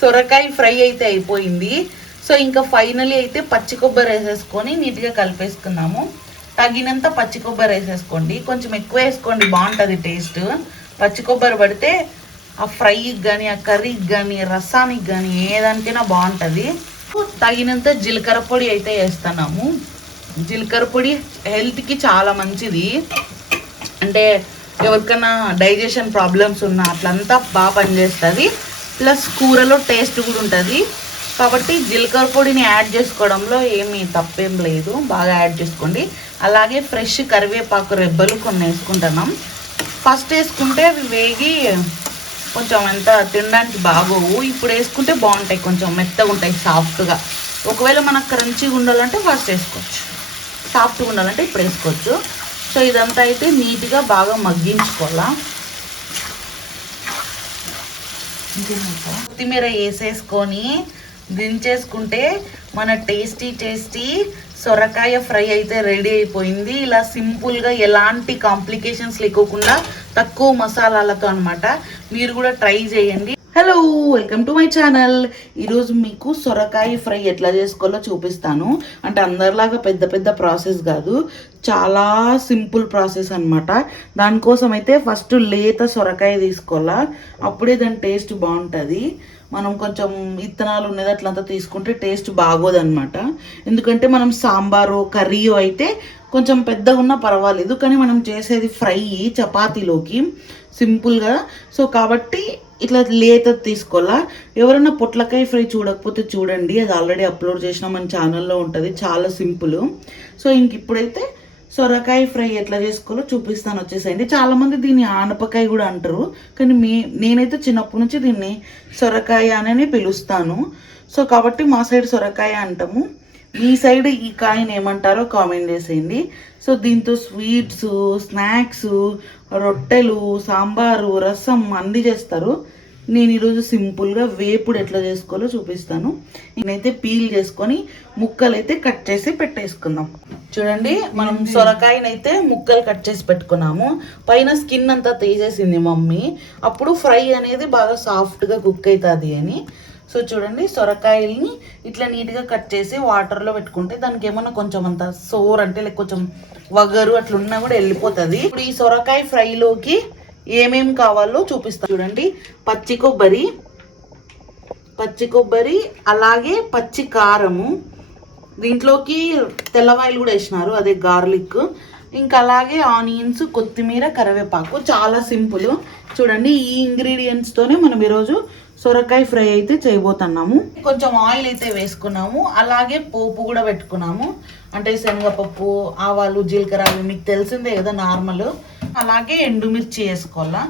సొరకాయ ఫ్రై అయితే అయిపోయింది. సో ఇంకా ఫైనలీ అయితే పచ్చి కొబ్బరి వేసేసుకొని నీట్గా కలిపేసుకున్నాము. తగినంత పచ్చి కొబ్బరి వేసేసుకోండి. కొంచెం ఎక్కువ వేసుకోండి బాగుంటుంది టేస్ట్. పచ్చి కొబ్బరి పడితే ఆ ఫ్రైకి కానీ ఆ కర్రీకి కానీ రసానికి కానీ ఏ దానికైనా బాగుంటుంది. తగినంత జీలకర్ర పొడి అయితే వేస్తున్నాము. జీలకర్ర పొడి హెల్త్కి చాలా మంచిది. అంటే ఎవరికైనా డైజెషన్ ప్రాబ్లమ్స్ ఉన్నా అట్లంతా బాగా పనిచేస్తుంది. ప్లస్ కూరలో టేస్ట్ కూడా ఉంటుంది. కాబట్టి జీలకర్ర పొడిని యాడ్ చేసుకోవడంలో ఏమీ తప్పేం లేదు. బాగా యాడ్ చేసుకోండి. అలాగే ఫ్రెష్ కరివేపాకు రెబ్బలు కొన్ని వేసుకుంటున్నాం. ఫస్ట్ వేసుకుంటే అవి వేగి కొంచెం ఎంత తినడానికి బాగోవు. ఇప్పుడు వేసుకుంటే బాగుంటాయి. కొంచెం మెత్తగా ఉంటాయి సాఫ్ట్గా. ఒకవేళ మనకు క్రంచీగా ఉండాలంటే ఫస్ట్ వేసుకోవచ్చు. సాఫ్ట్గా ఉండాలంటే ఇప్పుడు వేసుకోవచ్చు. సో ఇదంతా అయితే నీట్గా బాగా మగ్గించుకోవాలా. కొత్తిమీర వేసేసుకొని దించేసుకుంటే మన టేస్టీ టేస్టీ సొరకాయ ఫ్రై అయితే రెడీ అయిపోయింది. ఇలా సింపుల్గా ఎలాంటి కాంప్లికేషన్స్ లేకోకుండా తక్కువ మసాలాలతో అనమాట మీరు కూడా ట్రై చేయండి. Hello welcome to my channel. ఈరోజు మీకు సొరకాయ ఫ్రై ఎట్లా చేసుకోవాలో చూపిస్తాను. అంటే అందరిలాగా పెద్ద పెద్ద ప్రాసెస్ కాదు చాలా సింపుల్ ప్రాసెస్ అన్నమాట. దానికోసం అయితే ఫస్ట్ లేత సొరకాయ తీసుకోవాలా. అప్పుడే దాని టేస్ట్ బాగుంటుంది. మనం కొంచెం ఇత్తనాలు ఉన్నది అట్లంతా తీసుకుంటే టేస్ట్ బాగోదన్నమాట. ఎందుకంటే మనం సాంబారు కర్రీ అయితే కొంచెం పెద్దగా ఉన్నా పర్వాలేదు కానీ మనం చేసేది ఫ్రై చపాతీలోకి సింపుల్గా. సో కాబట్టి ఇట్లా లేత తీసుకోవాలా? ఎవరైనా పొట్లకాయ ఫ్రై చూడకపోతే చూడండి అది ఆల్రెడీ అప్లోడ్ చేసిన మన ఛానల్లో ఉంటుంది చాలా సింపుల్. సో ఇంక ఇప్పుడైతే సొరకాయ ఫ్రై ఎట్లా చేసుకోవాలో చూపిస్తాను వచ్చేసేయండి. చాలామంది దీన్ని ఆనపకాయ కూడా అంటారు కానీ మీ నేనైతే చిన్నప్పటి నుంచి దీన్ని సొరకాయ అనే పిలుస్తాను. సో కాబట్టి మా సైడ్ సొరకాయ అంటాము. మీ సైడ్ ఈ కాయని ఏమంటారో కామెంట్ చేసేయండి. సో దీంతో స్వీట్స్ స్నాక్స్ రొట్టెలు సాంబారు రసం అన్నీ చేస్తారు. నేను ఈరోజు సింపుల్గా వేపుడు ఎట్లా చేసుకోవాలో చూపిస్తాను. నేనైతే పీల్ చేసుకొని ముక్కలు అయితే కట్ చేసి పెట్టేసుకుందాం. చూడండి మనం సొరకాయనైతే ముక్కలు కట్ చేసి పెట్టుకున్నాము. పైన స్కిన్ అంతా తీసేసింది మమ్మీ. అప్పుడు ఫ్రై అనేది బాగా సాఫ్ట్గా కుక్ అవుతుంది అని. సో చూడండి సొరకాయల్ని ఇట్లా నీట్గా కట్ చేసి వాటర్లో పెట్టుకుంటే దానికి ఏమన్నా కొంచెం అంత సోర్ అంటే లైక్ కొంచెం వగరు అట్లా ఉన్నా కూడా వెళ్ళిపోతుంది. ఇప్పుడు ఈ సొరకాయ ఫ్రైలోకి ఏమేం కావాలో చూపిస్తాను చూడండి. పచ్చి కొబ్బరి పచ్చి కొబ్బరి అలాగే పచ్చి కారము. దీంట్లోకి తెల్లవాయిలు కూడా వేసినారు అదే గార్లిక్. ఇంకా అలాగే ఆనియన్స్ కొత్తిమీర కరివేపాకు చాలా సింపుల్. చూడండి ఈ ఇంగ్రీడియంట్స్తోనే మనం ఈరోజు సొరకాయ ఫ్రై అయితే చేయబోతున్నాము. కొంచెం ఆయిల్ అయితే వేసుకున్నాము. అలాగే పోపు కూడా పెట్టుకున్నాము. అంటే శనగపప్పు ఆవాలు జీలకర్ర అవి మీకు తెలిసిందే కదా నార్మల్. అలాగే ఎండుమిర్చి వేసుకోవాలా.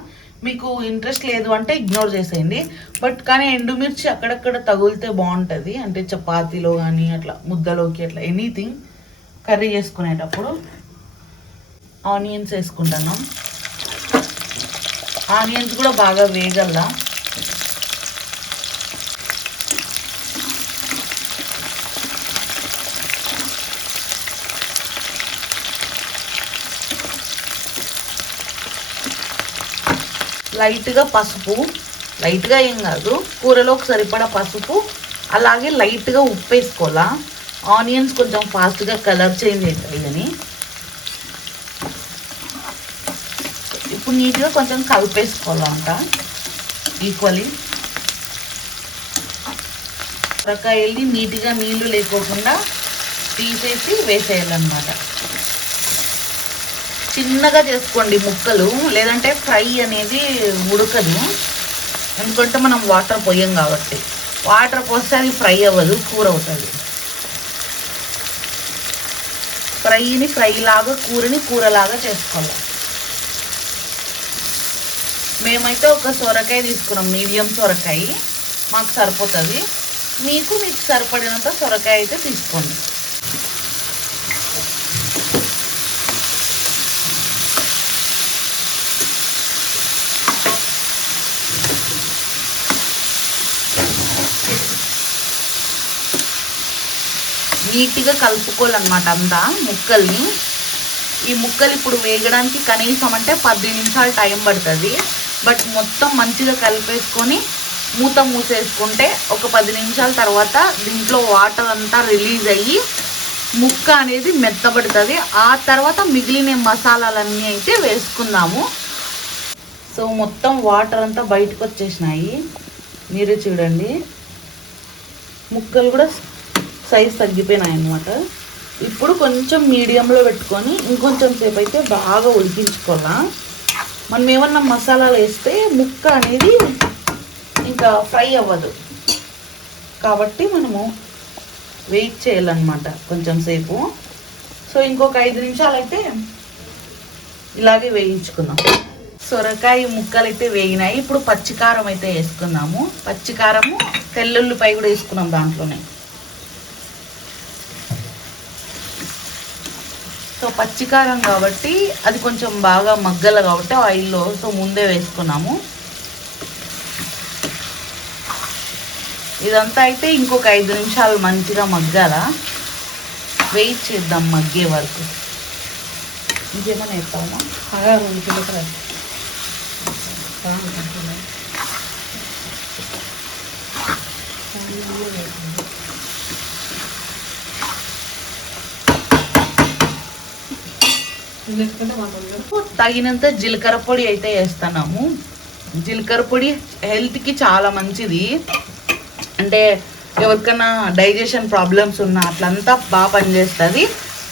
మీకు ఇంట్రెస్ట్ లేదు అంటే ఇగ్నోర్ చేసేయండి. బట్ కానీ ఎండుమిర్చి అక్కడక్కడ తగులితే బాగుంటుంది. అంటే చపాతీలో కానీ అట్లా ముద్దలోకి అట్లా ఎనీథింగ్ కర్రీ చేసుకునేటప్పుడు ఆనియన్స్ వేసుకుంటున్నాం. ఆనియన్స్ కూడా బాగా వేగల్లా. లైట్గా పసుపు. లైట్గా ఏం కాదు కూరలోకి సరిపడా పసుపు అలాగే లైట్గా ఉప్పు వేసుకోవాలా? ఆనియన్స్ కొంచెం ఫాస్ట్గా కలర్ చేంజ్ అవుతాయి అని. ఇప్పుడు నీట్గా కొంచెం కలిపేసుకోవాలంట. ఈక్వలీ సొరకాయల్ని నీట్గా నీళ్ళు లేకోకుండా తీసేసి వేసేయాలన్నమాట. చిన్నగా చేసుకోండి ముక్కలు లేదంటే ఫ్రై అనేది ఉడకదు. ఎందుకంటే మనం వాటర్ పోయాం కాబట్టి. వాటర్ పోస్తే అది ఫ్రై అవ్వదు కూర అవుతుంది. ఫ్రైని ఫ్రై లాగా కూరని కూరలాగా చేసుకోవాలి. మేమైతే ఒక సొరకాయ తీసుకున్నాం మీడియం సొరకాయ. మాకు సరిపోతుంది. మీకు మీకు సరిపడినంత సొరకాయ అయితే తీసుకోండి. నీట్గా కలుపుకోవాలన్నమాట అంతా ముక్కల్ని. ఈ ముక్కలు ఇప్పుడు వేగడానికి కనీసం అంటే పది నిమిషాలు టైం పడుతుంది. బట్ మొత్తం మంచిగా కలిపేసుకొని మూత మూసేసుకుంటే ఒక పది నిమిషాల తర్వాత దీంట్లో వాటర్ అంతా రిలీజ్ అయ్యి ముక్క అనేది మెత్తబడుతుంది. ఆ తర్వాత మిగిలిన మసాలాలన్నీ అయితే వేసుకుందాము. సో మొత్తం వాటర్ అంతా బయటకు వచ్చేసినాయి. మీరు చూడండి. ముక్కలు కూడా సైజ్ తగ్గిపోయినాయి అన్నమాట ఇప్పుడు కొంచెం మీడియంలో పెట్టుకొని ఇంకొంచెం సేపు అయితే బాగా ఉడికించుకోవాలా. మనం ఏమన్నా మసాలాలు వేస్తే ముక్క అనేది ఇంకా ఫ్రై అవ్వదు. కాబట్టి మనము వెయిట్ చేయాలన్నమాట కొంచెం సేపు. సో ఇంకొక ఐదు నిమిషాలు అయితే ఇలాగే వేయించుకుందాం. సొరకాయ ముక్కలు అయితే వేగినాయి ఇప్పుడు పచ్చికారం అయితే వేసుకుందాము. పచ్చికారము తెల్లుల్లిపాయ కూడా వేసుకున్నాం దాంట్లోనే. సో పచ్చికారం కాబట్టి అది కొంచెం బాగా మగ్గల కాబట్టి ఆయిల్లో సో ముందే వేసుకున్నాము. ఇదంతా అయితే ఇంకొక ఐదు నిమిషాలు మంచిగా మగ్గాల. వెయిట్ చేద్దాం మగ్గే వరకు. ఇంకేమైనా వేస్తామా తగినంత జీలకర్ర పొడి అయితే వేస్తున్నాము. జీలకర్ర పొడి హెల్త్కి చాలా మంచిది. అంటే ఎవరికైనా డైజెషన్ ప్రాబ్లమ్స్ ఉన్నా అట్లంతా బాగా పనిచేస్తుంది.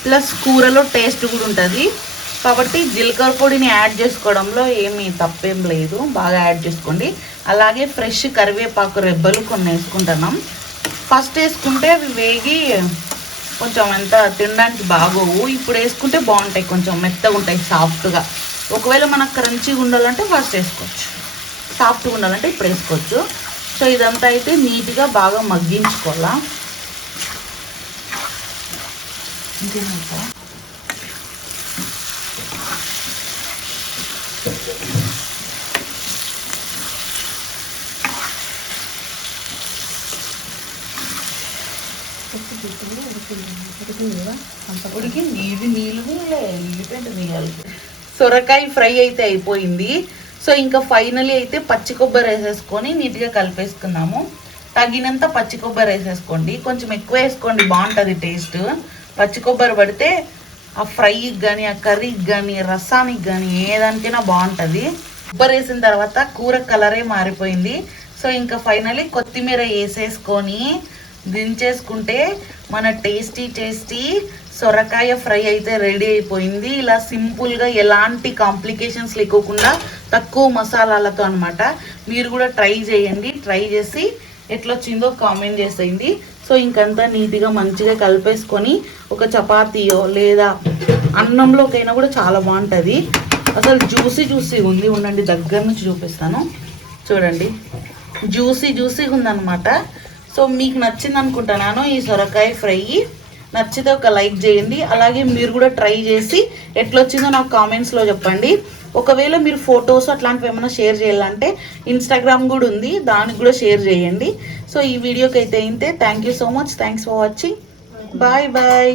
ప్లస్ కూరలో టేస్ట్ కూడా ఉంటుంది. కాబట్టి జీలకర్ర పొడిని యాడ్ చేసుకోవడంలో ఏమీ తప్పేం లేదు. బాగా యాడ్ చేసుకోండి. అలాగే ఫ్రెష్ కరివేపాకు రెబ్బలు కొన్ని వేసుకుంటున్నాం. ఫస్ట్ వేసుకుంటే అవి వేగి కొంచెం ఎంత తినడానికి బాగోవు. ఇప్పుడు వేసుకుంటే బాగుంటాయి కొంచెం మెత్తగా ఉంటాయి సాఫ్ట్గా. ఒకవేళ మనకు క్రంచీగా ఉండాలంటే ఫస్ట్ వేసుకోవచ్చు సాఫ్ట్గా ఉండాలంటే ఇప్పుడు వేసుకోవచ్చు. సో ఇదంతా అయితే నీట్గా బాగా మగ్గించుకోవాలా. ఇంకేమైతే ఉడికింది ఇది నీళ్ళు నీళ్ళే ఉల్లిపోయింది నీళ్ళు సొరకాయ ఫ్రై అయితే అయిపోయింది. సో ఇంకా ఫైనలీ అయితే పచ్చి కొబ్బరి వేసేసుకొని నీట్గా కలిపేసుకున్నాము. తగినంత పచ్చి కొబ్బరి వేసేసుకోండి. కొంచెం ఎక్కువ వేసుకోండి బాగుంటుంది టేస్ట్. పచ్చి కొబ్బరి పడితే ఆ ఫ్రైకి కానీ ఆ కర్రీకి కానీ రసానికి కానీ ఏ దానికైనా బాగుంటుంది. కొబ్బరి వేసిన తర్వాత కూర కలరే మారిపోయింది. సో ఇంకా ఫైనలీ కొత్తిమీర వేసేసుకొని దించేసుకుంటే మన టేస్టీ టేస్టీ సొరకాయ ఫ్రై అయితే రెడీ అయిపోయింది. ఇలా సింపుల్గా ఎలాంటి కాంప్లికేషన్స్ లేకోకుండా తక్కువ మసాలాలతో అనమాట మీరు కూడా ట్రై చేయండి. ట్రై చేసి ఎట్లొచ్చిందో కామెంట్ చేసేయండి. సో ఇంకంతా నీట్గా మంచిగా కలిపేసుకొని ఒక చపాతీయో లేదా అన్నంలోకైనా కూడా చాలా బాగుంటుంది. అసలు జ్యూసీ జ్యూసీ ఉంది. ఉండండి దగ్గర నుంచి చూపిస్తాను. చూడండి. జ్యూసీ జ్యూసీగా ఉందన్నమాట. సో మీకు నచ్చింది అనుకుంటున్నాను ఈ సొరకాయ ఫ్రై. నచ్చితే ఒక లైక్ చేయండి. అలాగే మీరు కూడా ట్రై చేసి ఎట్లొచ్చిందో నాకు కామెంట్స్లో చెప్పండి. ఒకవేళ మీరు ఫొటోస్ అట్లాంటివి ఏమైనా షేర్ చేయాలంటే ఇన్స్టాగ్రామ్ కూడా ఉంది. దానికి కూడా షేర్ చేయండి. సో ఈ వీడియోకి అయితే అయితే thank you so much thanks for watching bye bye